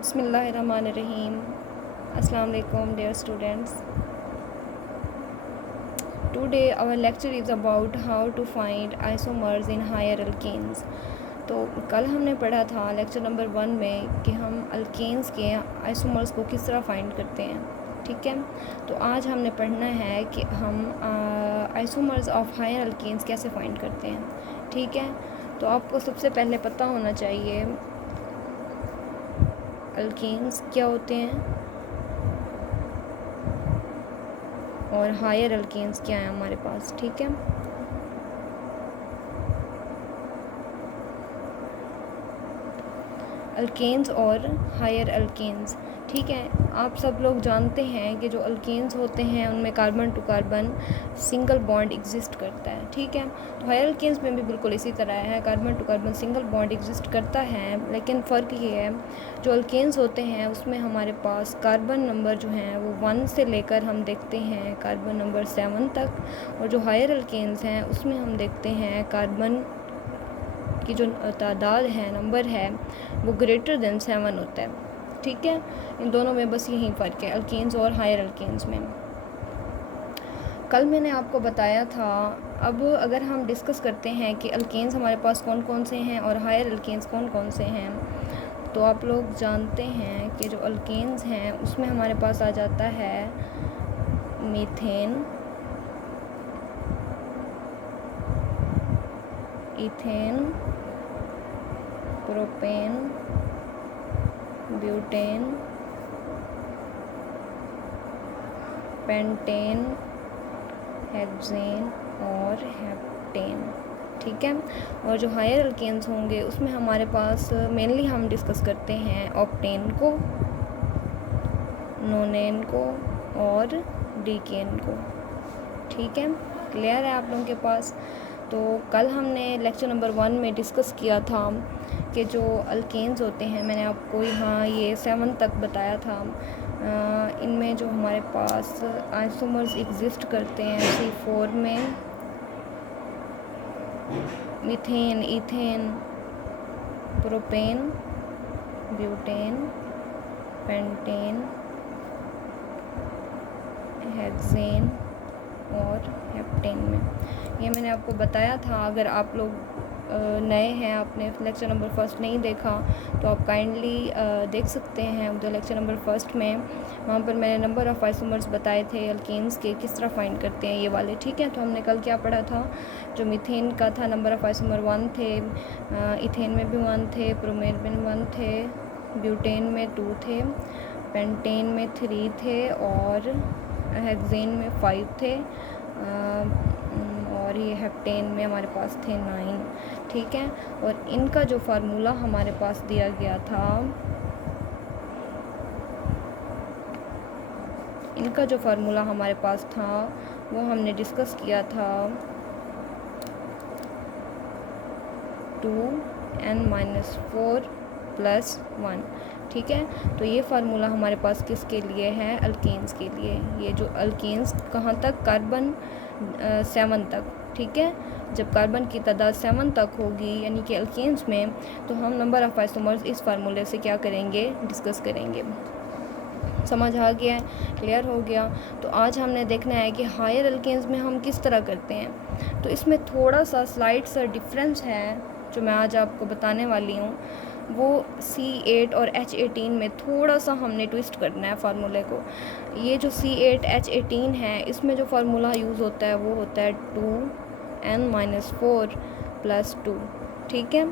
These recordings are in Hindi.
बिस्मिल्लाहिर्रहमानिर्रहीम। अस्सलाम वालेकुम dear students. Today our lecture is about how to find isomers in higher alkanes. तो कल हमने पढ़ा था लेक्चर नंबर 1 में कि हम अल्केन्स के आइसोमर्स को किस तरह फाइंड करते हैं, ठीक है। तो आज हमने पढ़ना है कि हम आइसोमर्स ऑफ हायर अल्केन्स कैसे फाइंड करते हैं, ठीक है। तो आपको सबसे पहले पता होना चाहिए अल्केन्स क्या होते हैं और हायर अल्केन्स क्या है हमारे पास, ठीक है। अल्केन्स और हायर अल्केन्स, ठीक है। आप सब लोग जानते हैं कि जो अल्केन्स होते हैं उनमें carbon to carbon single bond exist करता है, ठीक है। तो हायर अल्केन्स में भी बिल्कुल इसी तरह है, carbon to carbon single bond exist करता है, लेकिन फ़र्क ये है जो अल्केन्स होते हैं उसमें हमारे पास कार्बन नंबर जो हैं वो 1 से लेकर हम देखते हैं कार्बन नंबर 7 तक, और जो हायर अल्केन्स हैं उसमें हम देखते हैं कार्बन की जो तादाद है, नंबर है, वो ग्रेटर देन 7 होता है, ठीक है। इन दोनों में बस यही फ़र्क है अल्केन्स और हायर अल्केन्स में। कल मैंने आपको बताया था। अब अगर हम डिस्कस करते हैं कि अल्केन्स हमारे पास कौन कौन से हैं और हायर अल्केन्स कौन कौन से हैं, तो आप लोग जानते हैं कि जो अल्केन्स हैं उसमें हमारे पास आ जाता है methane, ethane, propane, butane, pentane, hexane और हेप्टेन, ठीक है। और जो हायर अल्केन्स होंगे उसमें हमारे पास मेनली हम डिस्कस करते हैं ऑक्टेन को, नोनेन को और डीकेन को, ठीक है। क्लियर है आप लोगों के पास। तो कल हमने लेक्चर नंबर 1 में डिस्कस किया था कि जो अल्केन्स होते हैं, मैंने आपको यहाँ ये 7 तक बताया था, इनमें जो हमारे पास आइसोमर्स एग्जिस्ट करते हैं C4 में methane, ethane, propane, butane, pentane, hexane और हेप्टेन में। ये मैंने आपको बताया था। अगर आप लोग नए हैं, आपने लेक्चर नंबर 1 नहीं देखा तो आप काइंडली देख सकते हैं उधर लेक्चर नंबर 1 में, वहाँ पर मैंने नंबर ऑफ़ आइसोमर्स बताए थे अल्केन्स के किस तरह फाइंड करते हैं, ये वाले, ठीक है। तो हमने कल क्या पढ़ा था, जो मीथेन का था नंबर ऑफ़ आइसोमर 1 थे, इथेन में भी 1 थे, प्रोमेन में 1 थे, ब्यूटेन में 2 थे, पेंटेन में 3 थे और हेक्सेन में 5 थे, और ये हेप्टेन में हमारे पास थे 9, ठीक है। और इनका जो फार्मूला हमारे पास दिया गया था, इनका जो फार्मूला हमारे पास था वो हमने डिस्कस किया था 2n-4 + 1, ठीक है। तो ये फार्मूला हमारे पास किसके लिए है, अल्केन्स के लिए। ये जो अल्केन्स कहाँ तक, कार्बन 7 तक, ठीक है। जब कार्बन की तादाद 7 तक होगी यानी कि अल्केन्स में, तो हम नंबर ऑफ़ आइसोमर्स इस फार्मूले से क्या करेंगे, डिस्कस करेंगे। समझ आ गया है, क्लियर हो गया। तो आज हमने देखना है कि हायर अल्केन्स में हम किस तरह करते हैं। तो इसमें थोड़ा सा स्लाइड सा डिफरेंस है जो मैं आज आपको बताने वाली हूँ। वो C8 और H18 में थोड़ा सा हमने ट्विस्ट करना है फार्मूले को। ये जो C8H18 है, इसमें जो फार्मूला यूज़ होता है वो होता है 2n-4 + 2, ठीक है।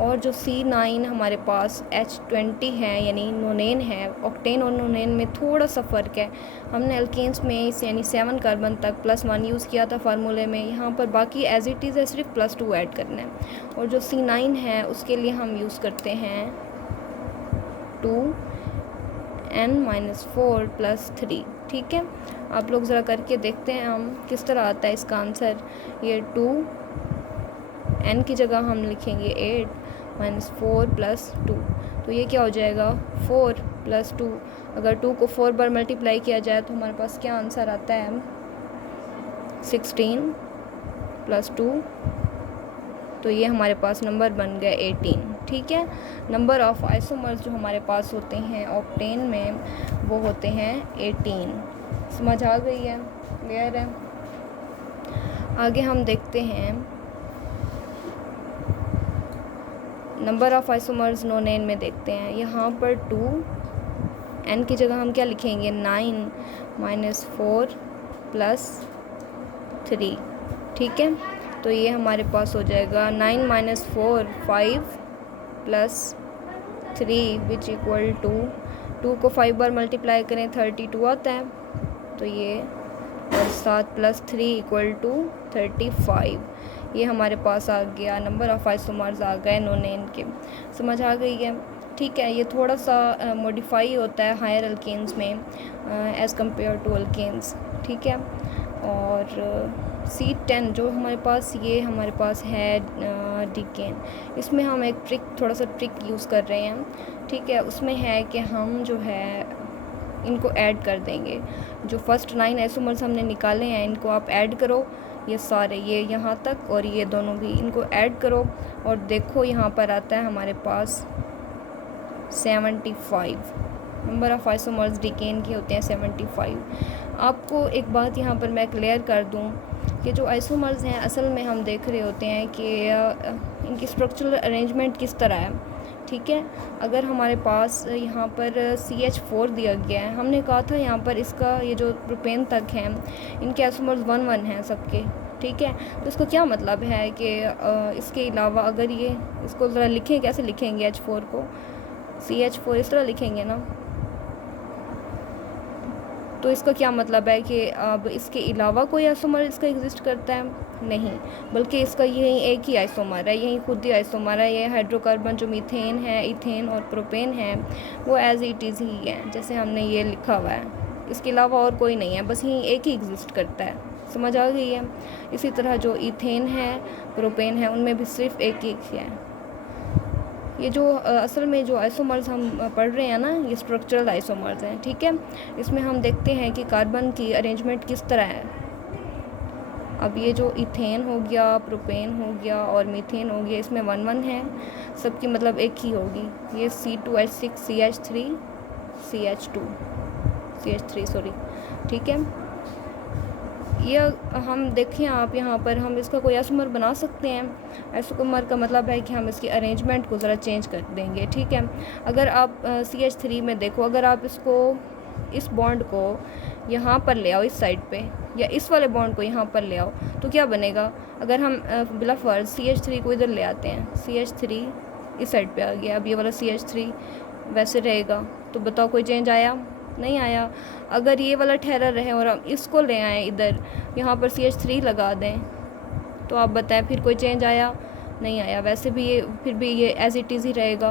और जो C9 हमारे पास H20 है यानी नोनेन है, ऑक्टेन और नोनेन में थोड़ा सा फ़र्क है। हमने अल्केन्स में इस यानी 7 कार्बन तक +1 यूज़ किया था फार्मूले में, यहाँ पर बाकी एज इट इज़ है, सिर्फ +2 ऐड करना है। और जो C9 है उसके लिए हम यूज़ करते हैं 2n-4 + 3, ठीक है। आप लोग ज़रा करके देखते हैं हम किस तरह आता है इसका आंसर। ये 2n की जगह हम लिखेंगे 8-4 + 2, तो ये क्या हो जाएगा 4 + 2। अगर 2 को 4 बार मल्टीप्लाई किया जाए तो हमारे पास क्या आंसर आता है, 16 + 2, तो ये हमारे पास नंबर बन गया 18, ठीक है। नंबर ऑफ़ आइसोमर्स जो हमारे पास होते हैं ऑक्टेन में वो होते हैं 18। समझ आ गई है? क्लियर है? आगे हम देखते हैं number of isomers nonane में देखते हैं। यहाँ पर 2 एन की जगह हम क्या लिखेंगे 9 - 4 + 3। ठीक है, तो ये हमारे पास हो जाएगा 9 - 4 5 + 3 विच इक्वल टू 2 को 5 बार मल्टीप्लाई करें 32 आता है, तो ये और 7 + 3 इक्वल टू 35। ये हमारे पास आ गया नंबर ऑफ़ आइसोमर्स आ गए नॉन के। समझ आ गई है? ठीक है, ये थोड़ा सा मॉडिफाई होता है हायर अल्केन्स में एज़ कम्पेयर टू अल्केन्स। ठीक है, और C10 जो हमारे पास ये हमारे पास है डिकेन, इसमें हम एक थोड़ा सा ट्रिक यूज़ कर रहे हैं। ठीक है, उसमें है कि हम जो है इनको ऐड कर देंगे। जो फर्स्ट 9 आइसोमर्स हमने निकाले हैं इनको आप ऐड करो, ये सारे ये यहाँ तक और ये दोनों भी, इनको ऐड करो और देखो यहाँ पर आता है हमारे पास 75। नंबर ऑफ़ आइसोमर्स डिकेन के होते हैं 75। आपको एक बात यहाँ पर मैं क्लियर कर दूँ कि जो आइसोमर्स हैं असल में हम देख रहे होते हैं कि इनकी स्ट्रक्चरल अरेंजमेंट किस तरह है। ठीक है, अगर हमारे पास यहाँ पर CH4 दिया गया है, हमने कहा था यहाँ पर इसका ये जो प्रोपेन तक हैं इनके आइसोमर्स 1-1 हैं सबके। ठीक है, तो इसका क्या मतलब है कि इसके अलावा अगर ये इसको ज़रा लिखें, कैसे लिखेंगे H4 को, CH4 इस तरह लिखेंगे ना, तो इसका क्या मतलब है कि अब इसके अलावा कोई आइसोमर इसका एग्जिस्ट करता है? नहीं, बल्कि इसका यही एक ही आइसोमर है, यही खुद ही आइसोमर है। ये हाइड्रोकार्बन जो मीथेन है, इथेन और प्रोपेन है वो एज इट इज़ ही है जैसे हमने ये लिखा हुआ है। इसके अलावा और कोई नहीं है, बस यही एक ही एग्जिस्ट करता है। समझ आ गई है? इसी तरह जो इथेन है, प्रोपेन है, उनमें भी सिर्फ एक ही है। ये जो असल में जो आइसोमर्स हम पढ़ रहे हैं ना, ये स्ट्रक्चरल आइसोमर्स हैं। ठीक है, इसमें हम देखते हैं कि कार्बन की अरेंजमेंट किस तरह है। अब ये जो इथेन हो गया, प्रोपेन हो गया और मीथेन हो गया, इसमें 1-1 है, सबकी मतलब एक ही होगी। ये C2H6 CH3 CH2 CH3 sorry. ठीक है, ये हम देखें आप यहाँ पर हम इसका कोई आइसोमर बना सकते हैं। आइसोमर का मतलब है कि हम इसकी अरेंजमेंट को ज़रा चेंज कर देंगे। ठीक है, अगर आप CH3 में देखो, अगर आप इसको इस बॉन्ड को यहाँ पर ले आओ इस साइड पे, या इस वाले बॉन्ड को यहाँ पर ले आओ, तो क्या बनेगा? अगर हम बिला फर्ज CH3 को इधर ले आते हैं, CH3 इस साइड पे आ गया, अब ये वाला CH3 वैसे रहेगा, तो बताओ कोई चेंज आया? नहीं आया। अगर ये वाला ठहरा रहे और हम इसको ले आएँ इधर, यहाँ पर CH3 लगा दें, तो आप बताएं फिर कोई चेंज आया? नहीं आया। वैसे भी ये फिर भी ये एज इट इज़ ही रहेगा।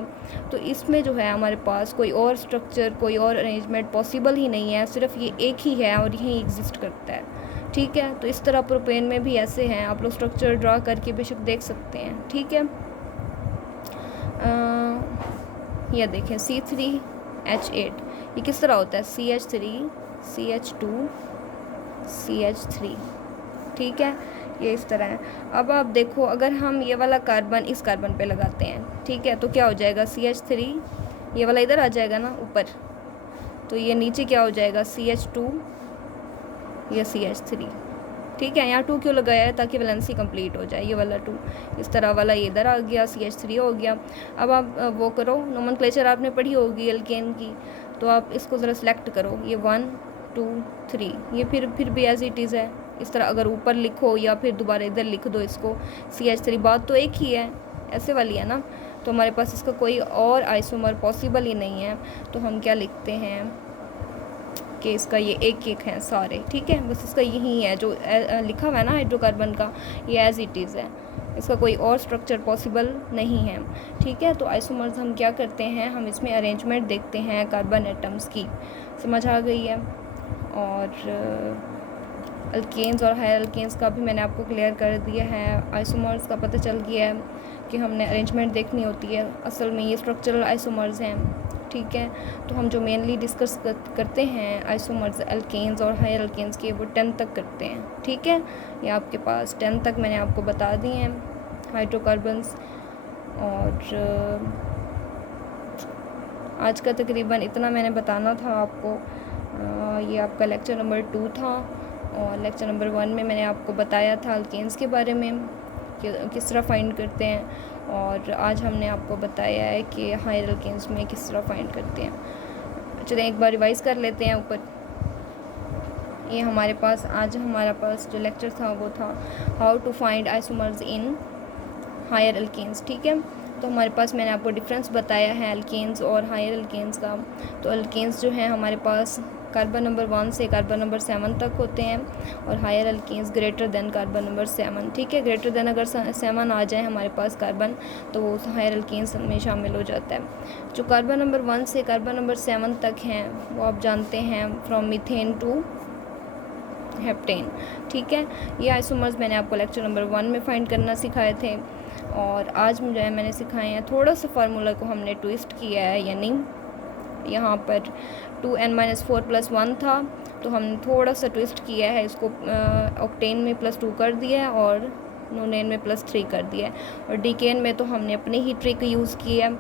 तो इसमें जो है हमारे पास कोई और स्ट्रक्चर, कोई और अरेंजमेंट पॉसिबल ही नहीं है, सिर्फ ये एक ही है और यही एग्जिस्ट करता है। ठीक है, तो इस तरह प्रोपेन में भी ऐसे हैं, आप लोग स्ट्रक्चर ड्रा करके बेशक देख सकते हैं। ठीक है, यह देखें C3H8 ये किस तरह होता है, CH3 CH2 CH3। ठीक है, ये इस तरह है। अब आप देखो, अगर हम ये वाला कार्बन इस कार्बन पे लगाते हैं, ठीक है, तो क्या हो जाएगा CH3, ये वाला इधर आ जाएगा ना ऊपर, तो ये नीचे क्या हो जाएगा CH2 या CH3। ठीक है, यहाँ 2 क्यों लगाया है? ताकि वैलेंसी कंप्लीट हो जाए। ये वाला 2 इस तरह वाला ये इधर आ गया, CH3 हो गया। अब आप वो करो, नोमेनक्लेचर आपने पढ़ी होगी एल्केन की, तो आप इसको ज़रा सेलेक्ट करो, ये 1 2 3, ये फिर भी एज इट इज़ है। इस तरह अगर ऊपर लिखो या फिर दोबारा इधर लिख दो इसको CH3, बात तो एक ही है, ऐसे वाली है ना, तो हमारे पास इसका कोई और आइसोमर पॉसिबल ही नहीं है। तो हम क्या लिखते हैं कि इसका ये एक है सारे। ठीक है, बस इसका यही है जो लिखा हुआ है ना हाइड्रोकार्बन का, ये एज इट इज़ है, इसका कोई और स्ट्रक्चर पॉसिबल नहीं है। ठीक है, तो आइसोमर्स हम क्या करते हैं, हम इसमें अरेंजमेंट देखते हैं कार्बन एटम्स की। समझ आ गई है? और अल्केन्स और हायर अल्केन्स का भी मैंने आपको क्लियर कर दिया है। आइसोमर्स का पता चल गया है कि हमने अरेंजमेंट देखनी होती है। असल में ये स्ट्रक्चरल आइसोमर्स हैं। ठीक है, तो हम जो मेनली डिस्कस करते हैं आइसोमर्स अल्केन्स और हायर अल्केन्स के, वो 10 तक करते हैं। ठीक है, ये आपके पास 10 तक मैंने आपको बता दिए हैं हाइड्रोकार्बन्स और आज का तकरीबन इतना मैंने बताना था आपको। ये आपका लेक्चर नंबर 2 था, और लेक्चर नंबर 1 में मैंने आपको बताया था अल्केन्स के बारे में कि किस तरह फाइंड करते हैं, और आज हमने आपको बताया है कि हायर अल्केन्स में किस तरह फाइंड करते हैं। चलें एक बार रिवाइज़ कर लेते हैं ऊपर। ये हमारे पास आज हमारा पास जो लेक्चर था वो था how to find isomers in higher alkanes, ठीक है। तो हमारे पास मैंने आपको डिफरेंस बताया है अल्केन्स और हायर अल्केन्स का। तो अल्केन्स जो हैं हमारे पास कार्बन नंबर 1 से कार्बन नंबर 7 तक होते हैं, और higher alkanes greater than carbon number 7, ठीक है। ग्रेटर देन अगर 7 आ जाए हमारे पास कार्बन, तो वो हायर अल्केन्स में शामिल हो जाता है। जो कार्बन नंबर 1 से कार्बन नंबर 7 तक हैं वो आप जानते हैं फ्रॉम मीथेन टू हेप्टेन, ठीक है। ये आइसोमर्स मैंने आपको लेक्चर नंबर 1 में फाइंड करना सिखाए थे, और आज जो है मैंने सिखाए हैं। थोड़ा सा फार्मूला को हमने ट्विस्ट किया है, यानी यहाँ पर 2n-4 + 1 था, तो हमने थोड़ा सा ट्विस्ट किया है इसको, ऑक्टेन में +2 कर दिया है और नोनेन में +3 कर दिया है, और डीकेन में तो हमने अपनी ही ट्रिक यूज़ की है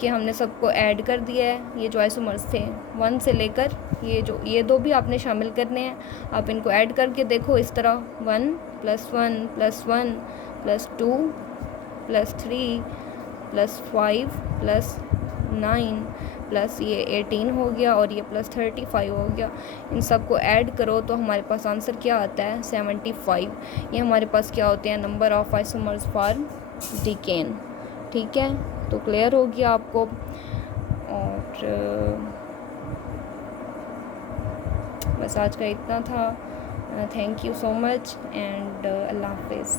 कि हमने सबको ऐड कर दिया है। ये जो आइसोमर्स थे 1 से लेकर ये दो भी आपने शामिल करने हैं, आप इनको ऐड करके देखो इस तरह 1 + 1 + 1 + 2 + 3 + 5 + 9 प्लस ये 18 हो गया, और ये +35 हो गया। इन सब को ऐड करो तो हमारे पास आंसर क्या आता है 75। ये हमारे पास क्या होते हैं number of isomers for decane, ठीक है। तो क्लियर हो गया आपको, और बस आज का इतना था। Thank you so much, and Allah हाफिज़।